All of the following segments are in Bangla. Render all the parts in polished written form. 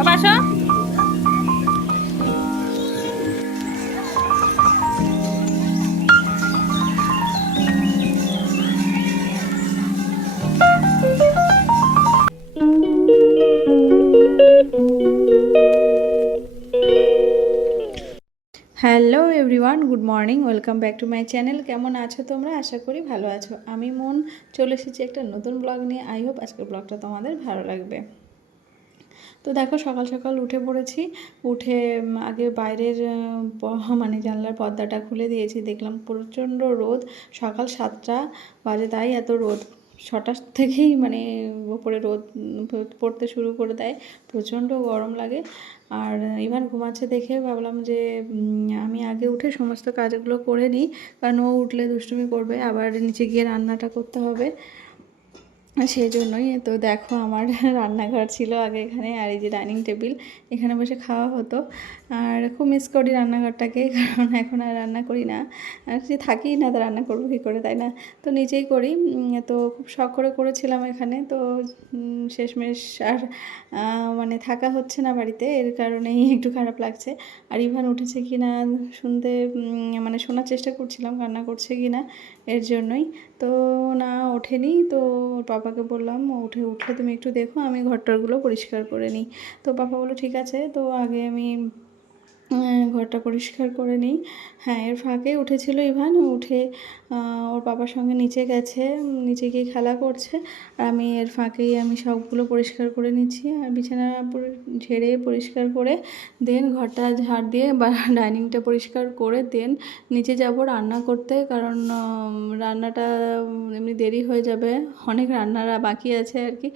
বাবা আসো। Hello everyone, good morning, welcome back to my channel. কেমন আছো তোমরা? আশা করি ভালো আছো। আমি মন চলে এসেছি একটা নতুন ব্লগ নিয়ে। আই হোপ আজকের ব্লগটা তোমাদের ভালো লাগবে। তো দেখো, সকাল সকাল উঠে পড়েছি। উঠে আগে বাইরের মানে জানলার পর্দাটা খুলে দিয়েছি। দেখলাম প্রচণ্ড রোদ। সকাল 7টা বাজে, তাই এত রোদ। 6টা থেকেই মানে ওপরে রোদ পড়তে শুরু করে দেয়। প্রচণ্ড গরম লাগে। আর ইভান ঘুমাচ্ছে দেখে ভাবলাম যে আমি আগে উঠে সমস্ত কাজগুলো করে নিই, কারণ ও উঠলে দুষ্টুমি করবে, আবার নিচে গিয়ে রান্নাটা করতে হবে। সেই জন্যই তো দেখো, আমার রান্নাঘর ছিল আগে এখানে, আর এই যে ডাইনিং টেবিল, এখানে বসে খাওয়া হতো। আর খুব মিস করি রান্নাঘরটাকে, কারণ এখন আর রান্না করি না, আর যে থাকি না, তো রান্না করবো কী করে, তাই না? তো নিজেই করি। তো খুব শখ করে করেছিলাম এখানে। তো শেষমেশ আর মানে থাকা হচ্ছে না বাড়িতে, এর কারণেই একটু খারাপ লাগছে। আর ইভান উঠেছে কি না শুনতে, মানে শোনার চেষ্টা করছিলাম রান্না করছে কি না, এর জন্যই। তো না, ওঠেনি। তো ওর পাপাকে বললাম, উঠলে তুমি একটু দেখো, আমি ঘরটারগুলো পরিষ্কার করে নিই। তো পাপা বললো ঠিক আছে। তো আগে আমি ঘরটা পরিষ্কার করে নিই। হ্যাঁ, এর ফাঁকে উঠেছিল ইভান, উঠে ওর বাবার সঙ্গে নিচে গেছে, নিচে গিয়ে খেলা করছে। আর আমি এর ফাঁকেই আমি সবগুলো পরিষ্কার করে নিচ্ছি। আর বিছানা ঝেড়ে পরিষ্কার করে দেন ঘরটা ঝাড় দিয়ে বা ডাইনিংটা পরিষ্কার করে দেন নিচে যাব রান্না করতে, কারণ রান্নাটা এমনি দেরি হয়ে যাবে, অনেক রান্নারা বাকি আছে আর কি।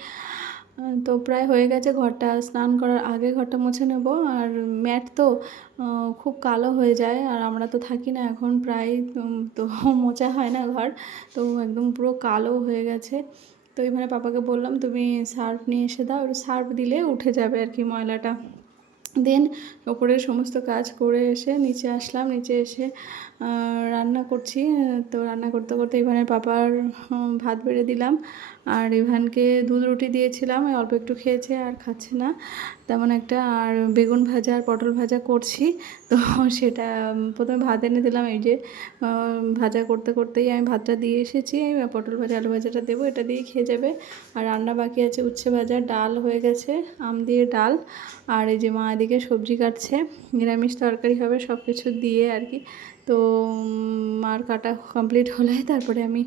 তো প্রায় হয়ে গেছে। ঘরটা স্নান করার আগে ঘরটা মুছে নেব। আর ম্যাট তো খুব কালো হয়ে যায়, আর আমরা তো থাকি না এখন প্রায়, তো মোছা হয় না ঘর, তো একদম পুরো কালো হয়ে গেছে। তো এখানে পাপাকে বললাম তুমি সার্ফ নিয়ে এসে দাও, সার্ফ দিলে উঠে যাবে আর কি ময়লাটা। দেন ওপরের সমস্ত কাজ করে এসে নিচে আসলাম। নিচে এসে রান্না করছি। তো রান্না করতে করতে ইভানের পাপার ভাত বেড়ে দিলাম। আর ইভানকে দুধ রুটি দিয়েছিলাম, অল্প একটু খেয়েছে, আর খাচ্ছে না তেমন একটা। আর বেগুন ভাজা আর পটল ভাজা করছি। তো সেটা প্রথমে ভাত এনে দিলাম। এই যে ভাজা করতে করতেই আমি ভাতটা দিয়ে এসেছি। পটল ভাজা আলু ভাজাটা দেবো, এটা দিয়েই খেয়ে যাবে। আর রান্না বাকি আছে উচ্ছে ভাজা, ডাল হয়ে গেছে, আম দিয়ে ডাল। আর এই যে মা এদিকে সবজি কাটছে, নিরামিষ তরকারি হবে সব কিছু দিয়ে আর কি। তো মার কাটা কমপ্লিট হলে তারপরে আমি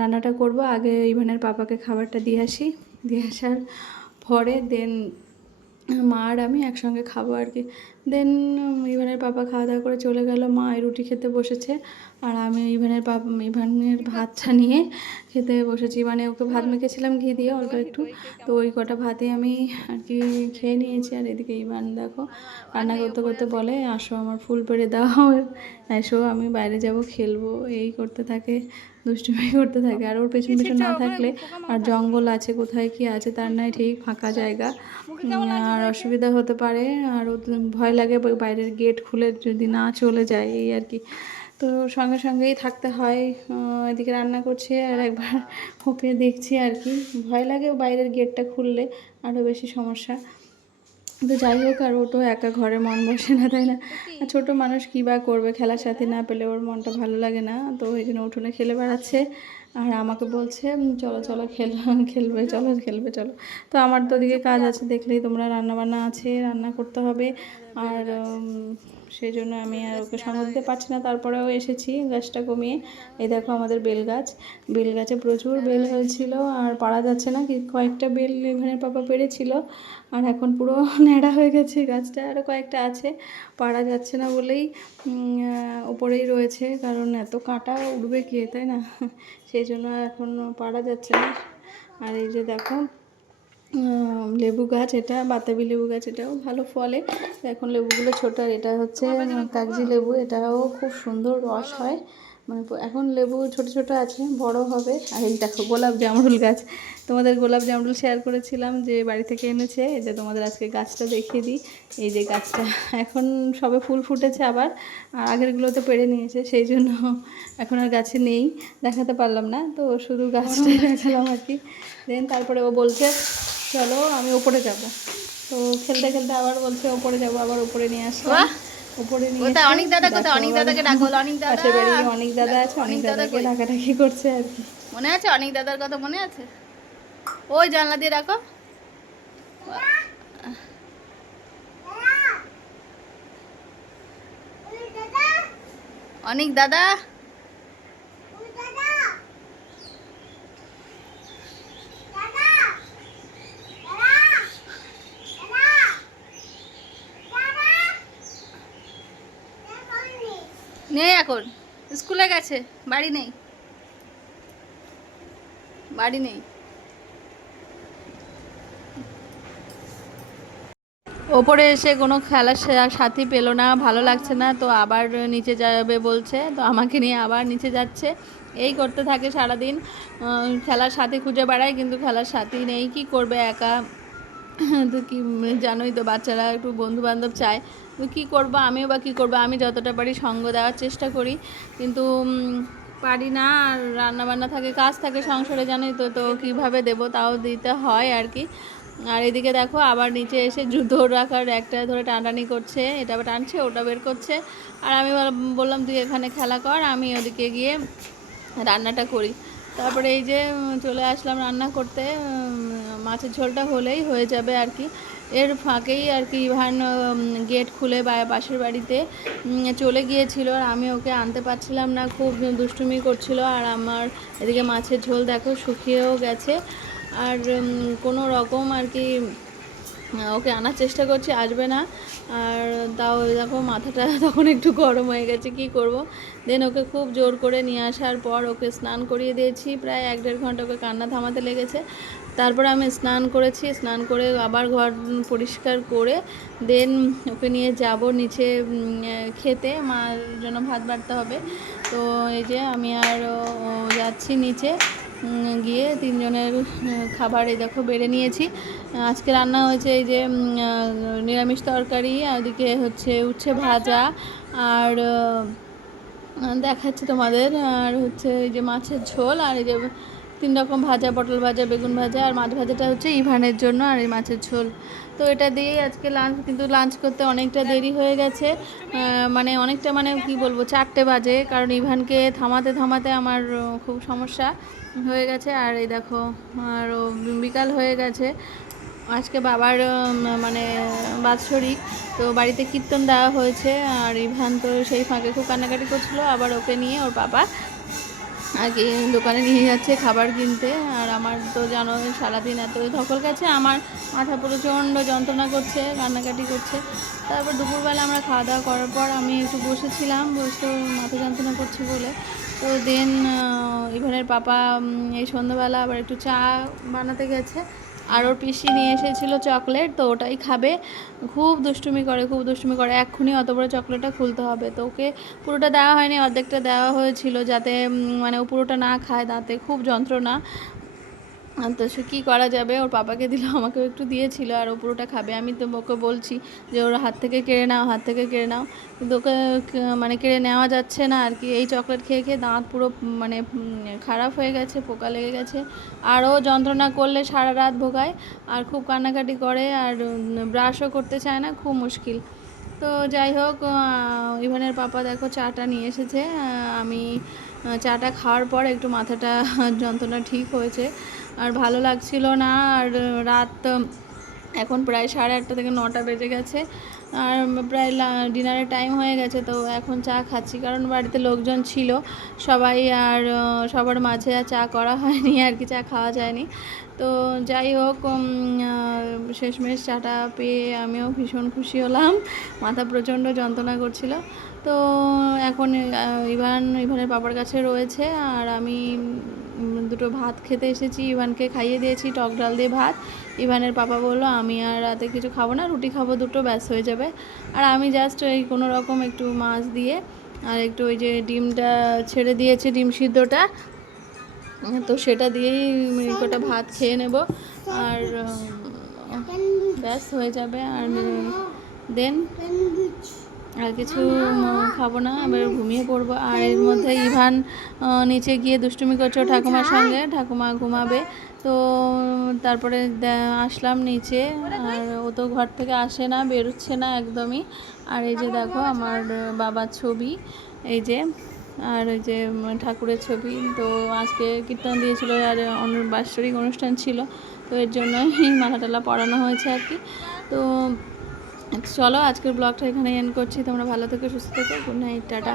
রান্নাটা করব। আগে ইভানের পাপাকে খাবারটা দিয়ে আসি, দিয়ে আসার পরে দেন মা আর আমি একসঙ্গে খাবো আর কি। দেন ইভানের পাপা খাওয়া দাওয়া করে চলে গেল, মা রুটি খেতে বসেছে। আর আমি ইভানের ভাতটা নিয়ে খেতে বসেছি, মানে ওকে ভাত মেখেছিলাম ঘি দিয়ে অল্প একটু, তো ওই কটা ভাতে আমি আর কি খেয়ে নিয়েছি। আর এদিকে ইভান দেখো রান্না করতে করতে বলে আসো আমার ফুল পেড়ে দাও, এসো আমি বাইরে যাব খেলবো, এই করতে থাকে, দুষ্টুমি করতে থাকে। আর ওর পেছন পেছন না থাকলে, আর জঙ্গল আছে কোথায় কি আছে তার নাই ঠিক, ফাঁকা জায়গা, আর অসুবিধা হতে পারে। আর ভয় লাগে বাইরের গেট খুলে যদি না চলে যায়, এই আর কি। তো সঙ্গে সঙ্গেই থাকতে হয়। এদিকে রান্না করছে আর একবার ওকে দেখছি আর কি। ভয় লাগে বাইরের গেটটা খুললে, আরও বেশি সমস্যা। তো যাই হোক, আর ও তো একা ঘরে মন বসে না, তাই না? আর ছোটো মানুষ কী বা করবে, খেলার সাথে না পেলে ওর মনটা ভালো লাগে না। তো ওই জন্য উঠোনে খেলে বেড়াচ্ছে। আর আমাকে বলছে চলো চলো খেলবে, চলো খেলবে চলো। তো আমার তো ওদিকে কাজ আছে, দেখলেই তোমরা, রান্নাবান্না আছে, রান্না করতে হবে। আর সেই জন্য আমি আর ওকে সঙ্গ দিতে পারছি না। তারপরেও এসেছি গাছটা কমিয়ে। এই দেখো আমাদের বেল গাছে প্রচুর বেল হয়েছিল, আর পাড়া যাচ্ছে না। কয়েকটা বেল ইভানের পাপা পেড়েছিল, আর এখন পুরো ন্যাড়া হয়ে গেছে গাছটা। আরও কয়েকটা আছে, পাড়া যাচ্ছে না বলেই ওপরেই রয়েছে, কারণ এত কাঁটা উঠবে কে, তাই না? সেই জন্য এখন পাড়া যাচ্ছে না। আর এই যে দেখো লেবু গাছ, এটা বাতাবি লেবু গাছ, এটাও ভালো ফলে। এখন লেবুগুলো ছোটো, আর এটা হচ্ছে কাগজি লেবু, এটাও খুব সুন্দর রস হয়। মানে এখন লেবু ছোট ছোট আছে, বড় হবে। আর এই দেখো গোলাপ জামরুল গাছ, তোমাদের গোলাপ জামরুল শেয়ার করেছিলাম যে বাড়ি থেকে এনেছে। এই যে তোমাদের আজকে গাছটা দেখিয়ে দিই। এই যে গাছটা এখন সবে ফুল ফুটেছে আবার, আর আগেরগুলো তো পেড়ে নিয়েছে, সেই জন্য এখন আর গাছে নেই, দেখাতে পারলাম না। তো শুধু গাছটাই দেখালাম আর কি। দেন তারপরে ও বলছে চলো আমি ওপরে যাব। তো খেলতে খেলতে আবার বলছে ওপরে যাবো, আবার উপরে নিয়ে আসলাম। উপরে নিয়ে অনেক দাদা কোথায়? অনেক দাদাকে ডাকো, অনেক দাদা। পাশের বাড়ি অনেক দাদা আছে, অনেক দাদাকে ডাকাডাকি করছে আর কি। মনে আছে অনেক দাদার কথা? মনে আছে? ওই জানলা দিয়ে রাখো। অনেক দাদা। নেই এখন, স্কুলে গেছে, বাড়ি নেই, বাড়ি নেই। ওপরে এসে কোনো খেলার সাথী পেলো না, ভালো লাগছে না, তো আবার নিচে যাবে বলছে, তো আমাকে নিয়ে আবার নিচে যাচ্ছে। এই করতে থাকে সারাদিন, খেলার সাথী খুঁজে বেড়ায়, কিন্তু খেলার সাথী নেই, কি করবে একা। তো কি জানোই তো, বাচ্চারা একটু বন্ধু বান্ধব চায়, তো কী করবো, আমিও বা কী করবো। আমি যতটা পারি সঙ্গ দেওয়ার চেষ্টা করি, কিন্তু পারি না। আর রান্নাবান্না থাকে, কাজ থাকে সংসারে, জানোই তো, তো কীভাবে দেবো, তাও দিতে হয় আর কি। আর এদিকে দেখো আবার নিচে এসে জুতো রাখার একটা ধরে টানাটানি করছে, এটা টানছে, ওটা বের করছে। আর আমি বললাম তুই এখানে খেলা কর, আমি ওদিকে গিয়ে রান্নাটা করি। তারপরে এই যে চলে আসলাম রান্না করতে, মাছের ঝোলটা হলেই হয়ে যাবে আর কি। এর ফাঁকেই আর কি ইভান গেট খুলে পাশের বাড়িতে চলে গিয়েছিল, আর আমি ওকে আনতে পারছিলাম না, খুব দুষ্টুমি করছিল। আর আমার এদিকে মাছের ঝোল দেখো শুকিয়েও গেছে, আর কোনো রকম আর কি ওকে আনার চেষ্টা করছি, আসবে না। আর তাও দেখো মাথাটা তখন একটু গরম হয়ে গেছে, কি করব। দেন ওকে খুব জোর করে নিয়ে আসার পর ওকে স্নান করিয়ে দিয়েছি, প্রায় 1-1.5 ঘন্টা ওকে কান্না থামাতে লেগেছে। তারপরে আমি স্নান করেছি, স্নান করে আবার ঘর পরিষ্কার করে দেন ওকে নিয়ে যাব নিচে খেতে, মার জন্য ভাত বাড়তে হবে। তো এই যে আমি আর যাচ্ছি নিচে, গিয়ে তিনজনের খাবার এই দেখো বেড়ে নিয়েছি। আজকে রান্না হয়েছে এই যে নিরামিষ তরকারি, ওদিকে হচ্ছে উচ্ছে ভাজা, আর দেখাচ্ছি তোমাদের, আর হচ্ছে এই যে মাছের ঝোল, আর এই যে 3 রকম ভাজা, পটল ভাজা, বেগুন ভাজা, আর মাছ ভাজাটা হচ্ছে ইভানের জন্য, আর এই মাছের ঝোল। তো এটা দিয়েই আজকে লাঞ্চ, কিন্তু লাঞ্চ করতে অনেকটা দেরি হয়ে গেছে, মানে অনেকটা, মানে কি বলবো, 4টে বাজে, কারণ ইভানকে থামাতে থামাতে আমার খুব সমস্যা হয়ে গেছে। আর এই দেখো আরও বিকাল হয়ে গেছে, আজকে বাবার মানে বাৎসরিক, তো বাড়িতে কীর্তন দেওয়া হয়েছে। আর ইভান তো সেই ফাঁকে খুব কান্নাকাটি করছিলো, আবার ওকে নিয়ে ওর বাবা আগে দোকানে নিয়ে যাচ্ছে খাবার কিনতে। আর আমার তো জানো সারাদিন এত ধকল গেছে, আমার মাথা প্রচণ্ড যন্ত্রণা করছে, কান্নাকাটি করছে। তারপর দুপুরবেলা আমরা খাওয়া দাওয়া করার পর আমি একটু বসেছিলাম, বসে মাথা যন্ত্রণা করছি বলে। তো দেন ইভানের পাপা এই সন্ধ্যাবেলা আবার একটু চা বানাতে গেছে, আর ওর পিসি নিয়ে এসেছিলো চকলেট, তো ওটাই খাবে। খুব দুষ্টুমি করে, খুব দুষ্টুমি করে, এক্ষুনি অত বড় চকলেটটা খুলতে হবে। তো ওকে পুরোটা দেওয়া হয়নি, অর্ধেকটা দেওয়া হয়েছিল, যাতে মানে ও পুরোটা না খায়, দাঁতে খুব যন্ত্রণা। তো সে কী করা যাবে, ওর পাপাকে দিল, আমাকেও একটু দিয়েছিল, আর ও পুরোটা খাবে। আমি তো ওকে বলছি যে ওর হাত থেকে কেড়ে নাও, হাত থেকে কেড়ে নাও, কিন্তু ওকে মানে কেড়ে নেওয়া যাচ্ছে না আর কি। এই চকলেট খেয়ে খেয়ে দাঁত পুরো মানে খারাপ হয়ে গেছে, পোকা লেগে গেছে। আরও যন্ত্রণা করলে সারা রাত ভোগায়, আর খুব কান্নাকাটি করে, আর ব্রাশও করতে চায় না, খুব মুশকিল। তো যাই হোক, ইভানের পাপা দেখো চাটা নিয়ে এসেছে, আমি চাটা খাওয়ার পর একটু মাথাটা যন্ত্রণা ঠিক হয়েছে, আর ভালো লাগছিল না। আর রাত এখন প্রায় 8:30 থেকে 9টা বেজে গেছে, আর প্রায় ডিনারের টাইম হয়ে গেছে। তো এখন চা খাচ্ছি, কারণ বাড়িতে লোকজন ছিল সবাই, আর সবার মাঝে আর চা করা হয়নি আর কি, চা খাওয়া যায়নি। তো যাই হোক, শেষমেশ চাটা পেয়ে আমিও ভীষণ খুশি হলাম, মাথা প্রচণ্ড যন্ত্রণা করছিল। তো এখন ইভানের বাবার কাছে রয়েছে, আর আমি দুটো ভাত খেতে এসেছি, ইভানকে খাইয়ে দিয়েছি টক ডাল দিয়ে ভাত। ইভানের পাপা বললো আমি আর রাতে কিছু খাবো না, রুটি খাবো দুটো, ব্যাস হয়ে যাবে। আর আমি জাস্ট এই কোনো রকম একটু মাছ দিয়ে, আর একটু ওই যে ডিমটা ছেড়ে দিয়েছে, ডিম সিদ্ধটা, তো সেটা দিয়েই কটা ভাত খেয়ে নেব, আর ব্যাস হয়ে যাবে। আর দেন আর কিছু খাবো না, এবার ঘুমিয়ে পড়বো। আর এর মধ্যে ইভান নিচে গিয়ে দুষ্টুমি করছে ঠাকুমার সঙ্গে, ঠাকুমা ঘুমাবে, তো তারপরে আসলাম নিচে, আর ও তো ঘর থেকে আসে না, বেরোচ্ছে না একদমই। আর এই যে দেখো আমার বাবার ছবি, এই যে, আর ওই যে ঠাকুরের ছবি। তো আজকে কীর্তন দিয়েছিল আর বাৎসরিক অনুষ্ঠান ছিল, তো এর জন্যই মালা টালা পরানো হয়েছে আর কি। তো চলো আজকের ব্লগটা এখানে এন্ড করছি। তোমরা ভালো থেকো, সুস্থ থেকো, গুড নাইট, টাটা।